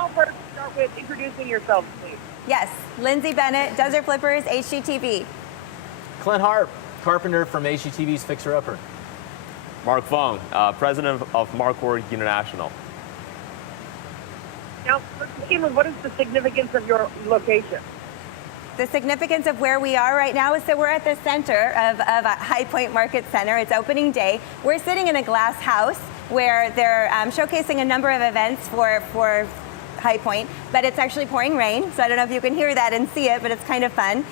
all first start with introducing yourself, please? Yes, Lindsey Bennett, Desert Flippers, HGTV. Clint Harp, carpenter from HGTV's Fixer Upper. Feng, president of Markor International. Now, let's begin with what is the significance of your location? The significance of where we are right now is that we're at the center of a High Point Market Center. It's opening day. We're sitting in a glass house where they're showcasing a number of events for High Point, but it's actually pouring rain, so I don't know if you can hear that and see it, but it's kind of fun.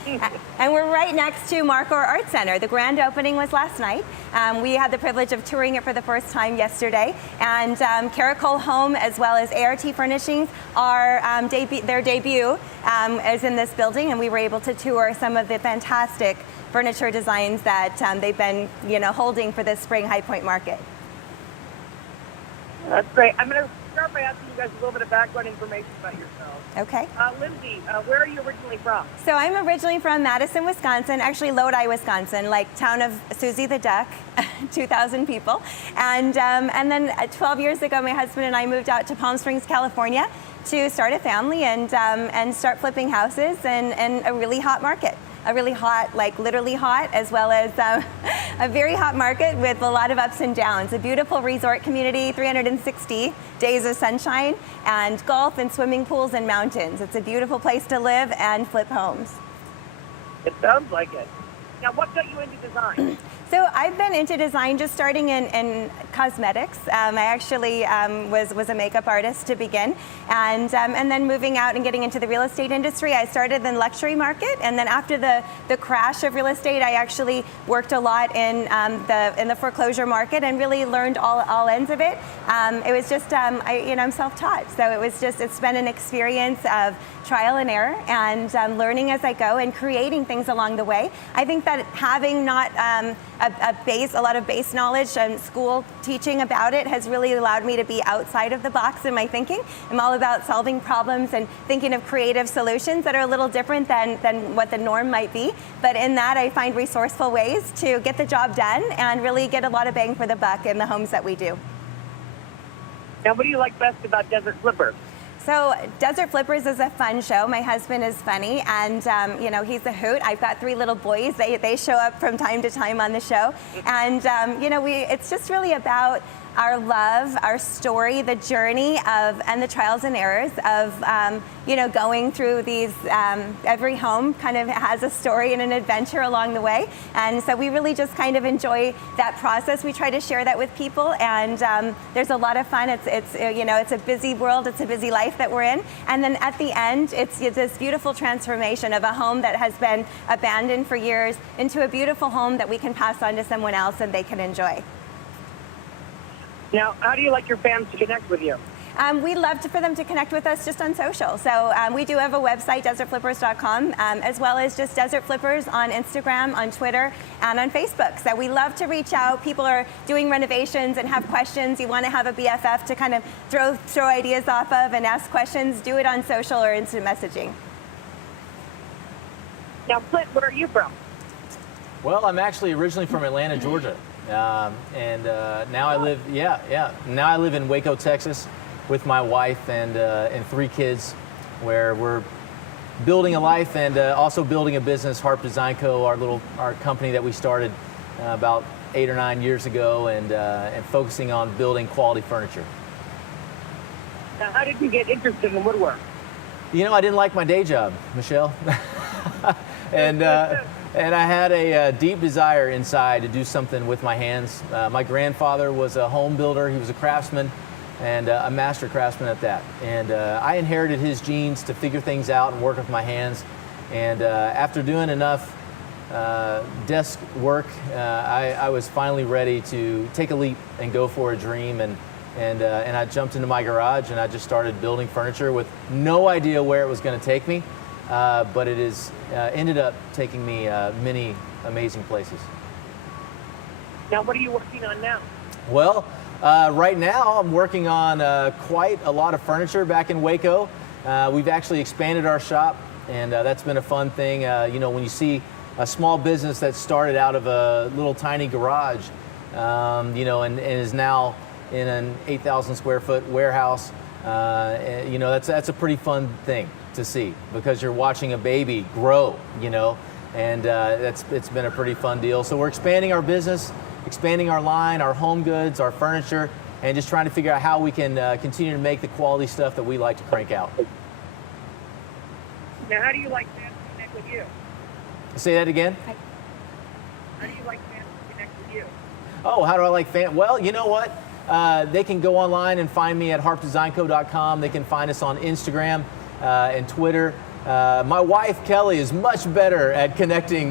And we're right next to Markor Art Center. The grand opening was last night. We had the privilege of touring it for the first time yesterday, and Caracol Home as well as ART Furnishings are their debut is in this building, and we were able to tour some of the fantastic furniture designs that they've been holding for this spring High Point Market. That's great. I'm going to start by asking you guys a little bit of background information about yourselves. Okay. Lindsey, where are you originally from? So I'm originally from Madison, Wisconsin, actually Lodi, Wisconsin, like town of Susie the Duck, 2,000 people. And then 12 years ago, my husband and I moved out to Palm Springs, California to start a family and start flipping houses in a really hot market. A really hot, like literally hot, as well as a very hot market with a lot of ups and downs. A beautiful resort community, 360 days of sunshine, and golf and swimming pools and mountains. It's a beautiful place to live and flip homes. It sounds like it. Now, what got you into design? So I've been into design just starting in cosmetics. I actually was a makeup artist to begin, and then moving out and getting into the real estate industry. I started in luxury market, and then after the crash of real estate, I actually worked a lot in the foreclosure market and really learned all ends of it. It was just I'm self-taught, so it's been an experience of trial and error and learning as I go and creating things along the way. I think that having not a lot of base knowledge and school teaching about it has really allowed me to be outside of the box in my thinking. I'm all about solving problems and thinking of creative solutions that are a little different than what the norm might be. But in that, I find resourceful ways to get the job done and really get a lot of bang for the buck in the homes that we do. Now, what do you like best about Desert Flippers? So Desert Flippers is a fun show. My husband is funny, and he's a hoot. I've got 3 little boys. They show up from time to time on the show, and it's just really about our love, our story, the journey and the trials and errors of going through these. Every home kind of has a story and an adventure along the way, and so we really just kind of enjoy that process. We try to share that with people, and there's a lot of fun. It's a busy world, it's a busy life that we're in, and then at the end, it's this beautiful transformation of a home that has been abandoned for years into a beautiful home that we can pass on to someone else and they can enjoy. Now, how do you like your fans to connect with you? We love for them to connect with us just on social. So we do have a website, desertflippers.com, as well as just Desert Flippers on Instagram, on Twitter, and on Facebook. So we love to reach out. People are doing renovations and have questions. You want to have a BFF to kind of throw ideas off of and ask questions, do it on social or instant messaging. Now, Clint, where are you from? Well, I'm actually originally from Atlanta, Georgia. Now I live, now I live in Waco, Texas, with my wife and 3 kids, where we're building a life and also building a business, Harp Design Co., our company that we started about 8 or 9 years ago, and focusing on building quality furniture. Now, how did you get interested in woodwork? I didn't like my day job, Michelle, and I had a deep desire inside to do something with my hands. My grandfather was a home builder. He was a craftsman and a master craftsman at that. And I inherited his genes to figure things out and work with my hands. And after doing enough desk work, I was finally ready to take a leap and go for a dream. And I jumped into my garage and I just started building furniture with no idea where it was going to take me. But it has ended up taking me many amazing places. Now, what are you working on now? Well, right now I'm working on quite a lot of furniture back in Waco. We've actually expanded our shop, and that's been a fun thing. When you see a small business that started out of a little tiny garage, and is now in an 8,000 square foot warehouse, You know, that's a pretty fun thing to see because you're watching a baby grow, you know, and it's been a pretty fun deal. So we're expanding our business, expanding our line, our home goods, our furniture, and just trying to figure out how we can continue to make the quality stuff that we like to crank out. Now, how do you like fans to connect with you? Say that again? How do you like fans to connect with you? Oh, how do I like fans? Well, you know what? They can go online and find me at harpdesignco.com. They can find us on Instagram and Twitter. My wife, Kelly, is much better at connecting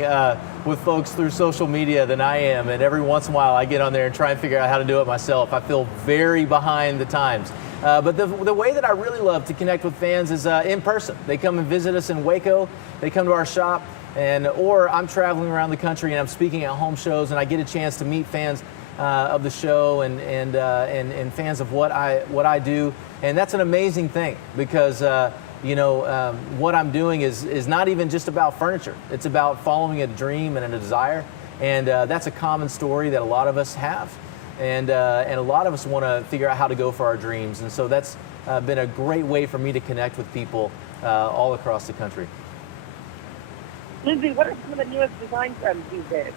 with folks through social media than I am. And every once in a while, I get on there and try and figure out how to do it myself. I feel very behind the times. But the way that I really love to connect with fans is in person. They come and visit us in Waco. They come to our shop. Or I'm traveling around the country and I'm speaking at home shows and I get a chance to meet fans of the show and fans of what I do. And that's an amazing thing because you know, what I'm doing is not even just about furniture. It's about following a dream and a desire. And that's a common story that a lot of us have. And a lot of us want to figure out how to go for our dreams. And so that's been a great way for me to connect with people all across the country. Lindsey, what are some of the newest design trends these days?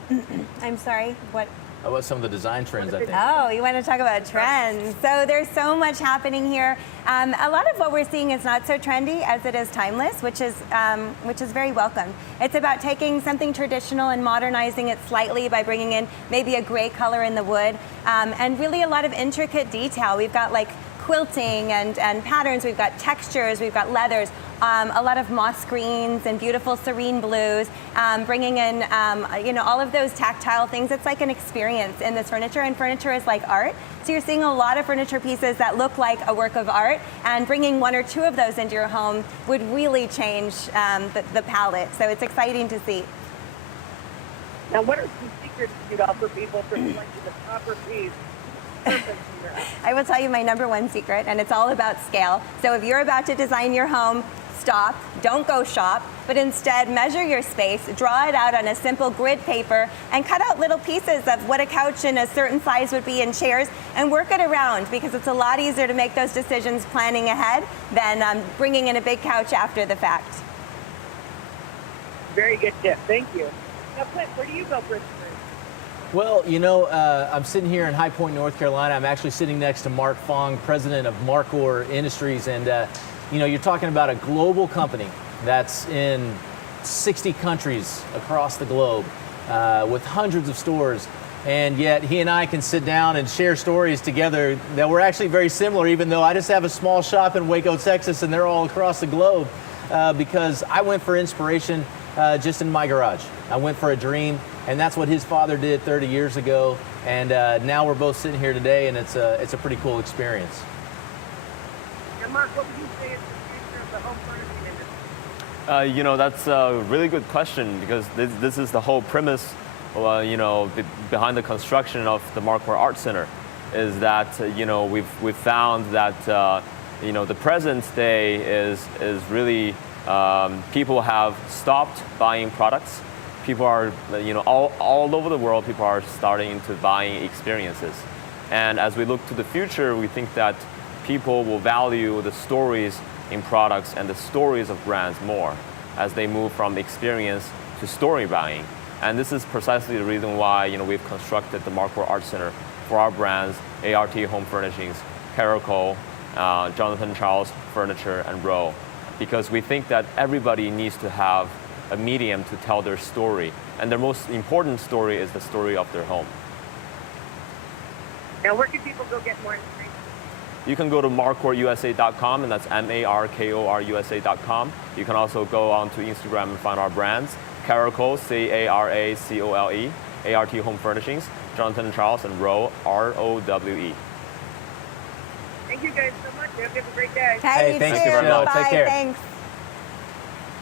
I'm sorry, what? What some of the design trends, I think. Oh, you want to talk about trends. So there's so much happening here. A lot of what we're seeing is not so trendy as it is timeless, which is very welcome. It's about taking something traditional and modernizing it slightly by bringing in maybe a gray color in the wood, and really a lot of intricate detail. We've got like quilting and patterns, we've got textures, we've got leathers, a lot of moss greens and beautiful serene blues, bringing in you know, all of those tactile things. It's like an experience in this furniture, and furniture is like art. So you're seeing a lot of furniture pieces that look like a work of art, and bringing one or two of those into your home would really change the palette. So it's exciting to see. Now, what are some secrets you'd offer people for selecting the proper piece? I will tell you my #1 secret, and it's all about scale. So if you're about to design your home, stop, don't go shop, but instead measure your space, draw it out on a simple grid paper, and cut out little pieces of what a couch in a certain size would be in chairs, and work it around, because it's a lot easier to make those decisions planning ahead than bringing in a big couch after the fact. Very good tip. Thank you. Now, Clint, where do you go for inspiration? Well, you know, I'm sitting here in High Point, North Carolina. I'm actually sitting next to Mark Feng, president of Markor Industries. And, you know, you're talking about a global company that's in 60 countries across the globe with hundreds of stores. And yet he and I can sit down and share stories together that were actually very similar, even though I just have a small shop in Waco, Texas, and they're all across the globe because I went for inspiration just in my garage. I went for a dream, and that's what his father did 30 years ago. And now we're both sitting here today, and it's a pretty cool experience. Now, Mark, what would you say is the future of the home furnishing industry? You know, that's a really good question because this is the whole premise, you know, behind the construction of the Markor Art Center, is that you know we've found that you know the present day is really people have stopped buying products. People are, you know, all over the world, people are starting to buying experiences. And as we look to the future, we think that people will value the stories in products and the stories of brands more as they move from experience to story buying. And this is precisely the reason why, you know, we've constructed the Markor Art Center for our brands, ART Home Furnishings, Caracol, Jonathan Charles Furniture, and Rowe. Because we think that everybody needs to have a medium to tell their story. And their most important story is the story of their home. Now, where can people go get more information? You can go to markorusa.com, and that's MARKORUSA.com. You can also go onto Instagram and find our brands. Caracol, CARACOLE, ART Home Furnishings, Jonathan Charles, and Rowe, ROWE. Thank you guys so much. Have a great day. Hey, thanks, Michelle. Bye. Take care. Thanks.